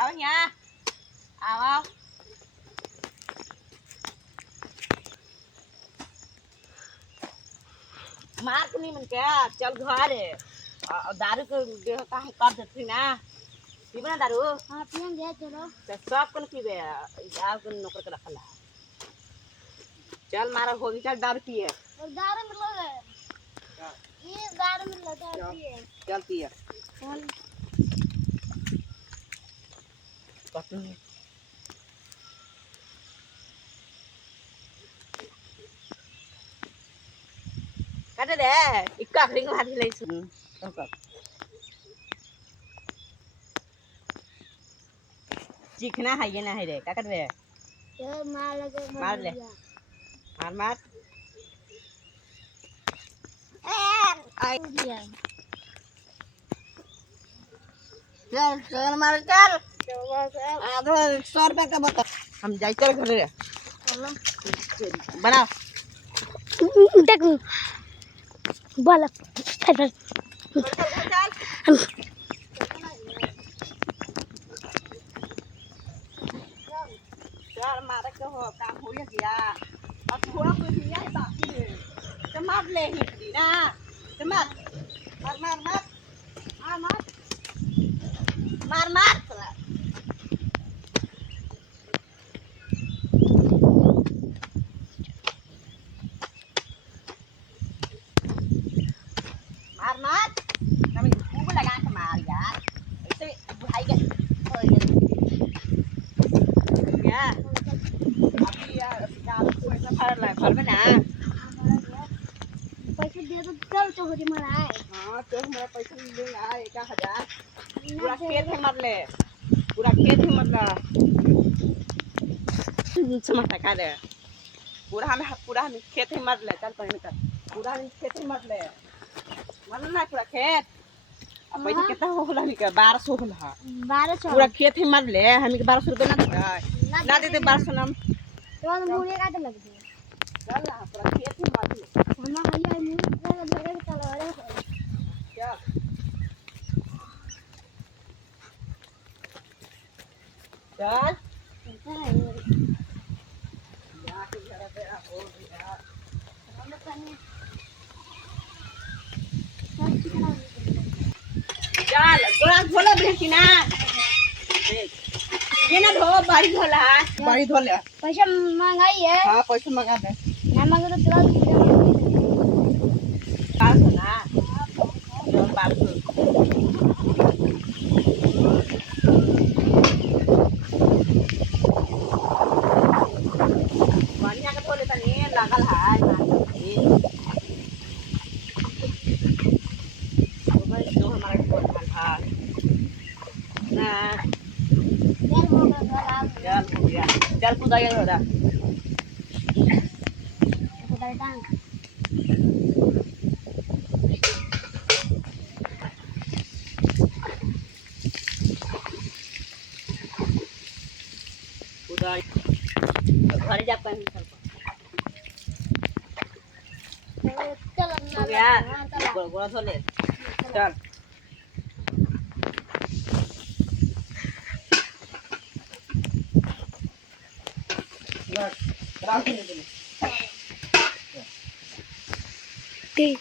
आओ यहाँ आओ आओ मार को नहीं मन क्या चल घर है दारू को का है कर देती ना पीबे ना दारू हां पियेंगे चलो तो सब कौन पीबे आप कौन नौकर के रखला चल मारा होगी चल दारू पिए और दारू मिल गए ये दारू मिल लगा पिए चल पिए चल पत्नी kada deh ikak ring hati lai sun चिकना है ये ना है रे का कर रे ये मार लगे मार ले मार मार आई चल चल मार चल आधो 100 रुपया का बता हम जाई चल घर रे बना देख बोल चल यार मारे के हो काम हो गया अब थोड़ा कुछ नहीं है बाकी है तो मार ले ही ना तो मार मार मार मार मार मार मार मार मार मार कभी खूब लगा के मार यार ऐसे बुढ़ाई के क्या अभी यार काम कोई ना भर में ना पैसे दे तो चल तो हो मरा है हां तो हमारा पैसा ले आ 1000 पूरा खेत है मरले पूरा खेत है मरला समझता का दे पूरा हम खेत है मरले चल पहले कर पूरा खेत है मरले मन ना पूरा खेत अब पैसा कितना होला नहीं का 1200 होला 1200 पूरा खेत है मरले हम के 1200 रुपया ना दे 1200 नाम तो मुड़े का तो लग दे चल ना पूरा खेत है मरले हम भैया मुझे लगे चलो रे क्या चल या के घर पे हो गया हम कहीं चल गोरा धोला बेटी ना ये ना धो बाड़ी धोला बाड़ी धोले पैसा महंगाई है हां पैसा मंगा दे ना मांगे तो तुरंत पास ना जो पास बढ़िया के धोले तनी लागल है जो हमारा धोल है ना चल हो गया चल कुदाई हो रहा उधर टांग कुदाई घर जा पानी चल हो गया गोरा धोले चल ठीक